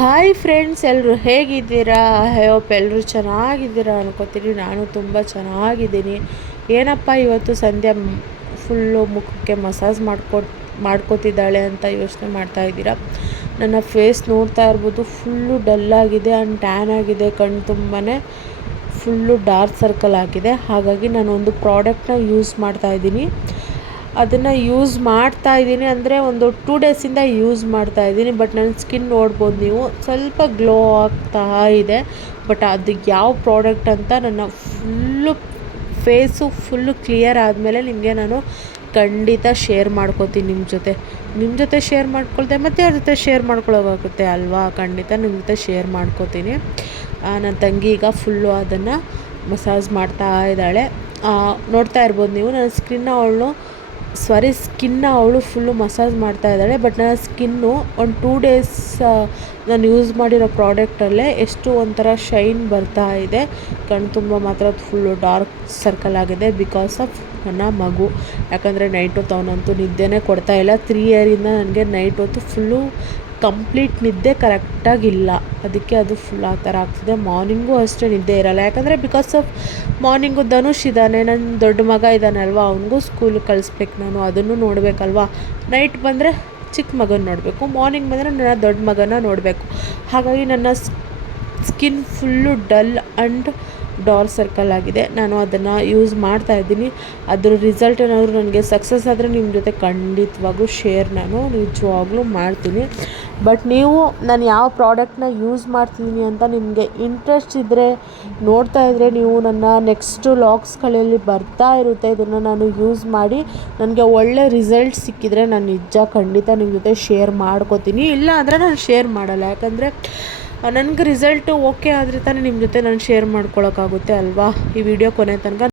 Hi friends, ಎಲ್ಲರೂ ಹೇಗಿದ್ದೀರಾ? Hope ಎಲ್ಲರೂ ಚೆನ್ನಾಗಿದ್ದೀರಾ ಅನ್ಕೋತೀನಿ. ನಾನು ತುಂಬ ಚೆನ್ನಾಗಿದ್ದೀನಿ. ಏನಪ್ಪ ಇವತ್ತು ಸಂಧ್ಯಾ ಫುಲ್ಲು ಮುಖಕ್ಕೆ ಮಸಾಜ್ ಮಾಡ್ಕೋತಿದ್ದಾಳೆ ಅಂತ ಯೋಚನೆ ಮಾಡ್ತಾ ಇದ್ದೀರಾ. ನನ್ನ ಫೇಸ್ ನೋಡ್ತಾ ಇರ್ಬೋದು, ಫುಲ್ಲು ಡಲ್ಲಾಗಿದೆ ಆ್ಯಂಡ್ ಟ್ಯಾನ್ ಆಗಿದೆ. ಕಣ್ಣು ತುಂಬಾ ಫುಲ್ಲು ಡಾರ್ಕ್ ಸರ್ಕಲ್ ಆಗಿದೆ. ಹಾಗಾಗಿ ನಾನು ಒಂದು ಪ್ರಾಡಕ್ಟ್ನ ಯೂಸ್ ಮಾಡ್ತಾಯಿದ್ದೀನಿ. ಅದನ್ನು ಯೂಸ್ ಮಾಡ್ತಾಯಿದ್ದೀನಿ ಅಂದರೆ ಒಂದು 2 ಡೇಸಿಂದ ಯೂಸ್ ಮಾಡ್ತಾಯಿದ್ದೀನಿ. ಬಟ್ ನನ್ನ ಸ್ಕಿನ್ ನೋಡ್ಬೋದು ನೀವು, ಸ್ವಲ್ಪ ಗ್ಲೋ ಆಗ್ತಾ ಇದೆ. ಬಟ್ ಅದು ಯಾವ ಪ್ರಾಡಕ್ಟ್ ಅಂತ ನನ್ನ ಫೇಸು ಫುಲ್ಲು ಕ್ಲಿಯರ್ ಆದಮೇಲೆ ನಿಮಗೆ ನಾನು ಖಂಡಿತ ಶೇರ್ ಮಾಡ್ಕೋತೀನಿ ನಿಮ್ಮ ಜೊತೆ ಶೇರ್ ಮಾಡ್ಕೊಳ್ತೆ ಮತ್ತು ಅವ್ರ ಜೊತೆ ಶೇರ್ ಮಾಡ್ಕೊಳ್ಳೋಕ್ಕಾಗುತ್ತೆ ಅಲ್ವಾ. ಖಂಡಿತ ನಿಮ್ಮ ಜೊತೆ ಶೇರ್ ಮಾಡ್ಕೋತೀನಿ. ನನ್ನ ತಂಗಿ ಈಗ ಫುಲ್ಲು ಅದನ್ನು ಮಸಾಜ್ ಮಾಡ್ತಾ ಇದ್ದಾಳೆ. ನೋಡ್ತಾ ಇರ್ಬೋದು ನೀವು, ನನ್ನ ಸ್ಕಿನ್ನ ಅವಳು ಫುಲ್ಲು ಮಸಾಜ್ ಮಾಡ್ತಾ ಇದ್ದಾಳೆ. ಬಟ್ ನನ್ನ ಸ್ಕಿನ್ನು ಒಂದು 2 ಡೇಸ್ ನಾನು ಯೂಸ್ ಮಾಡಿರೋ ಪ್ರಾಡಕ್ಟಲ್ಲೇ ಎಷ್ಟು ಒಂಥರ ಶೈನ್ ಬರ್ತಾ ಇದೆ. ಕಣ್ಣು ತುಂಬ ಮಾತ್ರ ಫುಲ್ಲು ಡಾರ್ಕ್ ಸರ್ಕಲ್ ಆಗಿದೆ ಬಿಕಾಸ್ ಆಫ್ ನನ್ನ ಮಗು. ಯಾಕಂದರೆ ನೈಟ್ ಹೊತ್ತು ಅವನಂತೂ ನಿದ್ದೆನೇ ಕೊಡ್ತಾ ಇಲ್ಲ. 3 ಇಯರಿಂದ ನನಗೆ ನೈಟ್ ಹೊತ್ತು ಫುಲ್ಲು ಕಂಪ್ಲೀಟ್ ನಿದ್ದೆ ಕರೆಕ್ಟಾಗಿಲ್ಲ. ಅದಕ್ಕೆ ಅದು ಫುಲ್ ಆ ಥರ ಆಗ್ತಿದೆ. ಮಾರ್ನಿಂಗು ಅಷ್ಟೇ ನಿದ್ದೆ ಇರೋಲ್ಲ. ಯಾಕಂದರೆ ಬಿಕಾಸ್ ಆಫ್ ಮಾರ್ನಿಂಗು ಧನುಷ್ ಇದ್ದಾನೆ, ನನ್ನ ದೊಡ್ಡ ಮಗ ಇದ್ದಾನೆ ಅಲ್ವಾ, ಅವನಿಗೂ ಸ್ಕೂಲಿಗೆ ಕಳಿಸ್ಬೇಕು. ನಾನು ಅದನ್ನು ನೋಡಬೇಕಲ್ವಾ. ನೈಟ್ ಬಂದರೆ ಚಿಕ್ಕ ಮಗನ ನೋಡಬೇಕು, ಮಾರ್ನಿಂಗ್ ಬಂದರೆ ನನ್ನ ದೊಡ್ಡ ಮಗನ ನೋಡಬೇಕು. ಹಾಗಾಗಿ ನನ್ನ skin full dull and dark circle ಆಗಿದೆ. ನಾನು ಅದನ್ನು ಯೂಸ್ ಮಾಡ್ತಾಯಿದ್ದೀನಿ. ಅದ್ರ ರಿಸಲ್ಟ್ ಏನಾದರೂ ನನಗೆ ಸಕ್ಸಸ್ ಆದರೆ ನಿಮ್ಮ ಜೊತೆ ಖಂಡಿತವಾಗೂ ಶೇರ್ ನಾನು ನಿಜವಾಗ್ಲೂ ಮಾಡ್ತೀನಿ. ಬಟ್ ನೀವು ನಾನು ಯಾವ ಪ್ರಾಡಕ್ಟ್ನ ಯೂಸ್ ಮಾಡ್ತಿದ್ದೀನಿ ಅಂತ ನಿಮಗೆ ಇಂಟ್ರೆಸ್ಟ್ ಇದ್ದರೆ, ನೋಡ್ತಾ ಇದ್ದರೆ, ನೀವು ನನ್ನ ನೆಕ್ಸ್ಟ್ ವ್ಲಾಗ್ಸ್ಗಳಲ್ಲಿ ಬರ್ತಾ ಇರುತ್ತೆ. ಇದನ್ನು ನಾನು ಯೂಸ್ ಮಾಡಿ ನನಗೆ ಒಳ್ಳೆ ರಿಸಲ್ಟ್ ಸಿಕ್ಕಿದರೆ ನಾನು ಖಂಡಿತ ನಿಮ್ಮ ಜೊತೆ ಶೇರ್ ಮಾಡ್ಕೋತೀನಿ. ಇಲ್ಲ ಅಂದರೆ ನಾನು ಶೇರ್ ಮಾಡಲ್ಲ. ಯಾಕಂದರೆ ನನಗೆ ರಿಸಲ್ಟು ಓಕೆ ಆದರೆ ತಾನೇ ನಿಮ್ಮ ಜೊತೆ ನಾನು ಶೇರ್ ಮಾಡ್ಕೊಳಕ್ಕಾಗುತ್ತೆ ಅಲ್ವಾ. ಈ ವಿಡಿಯೋ ಕೊನೆ ತನಕ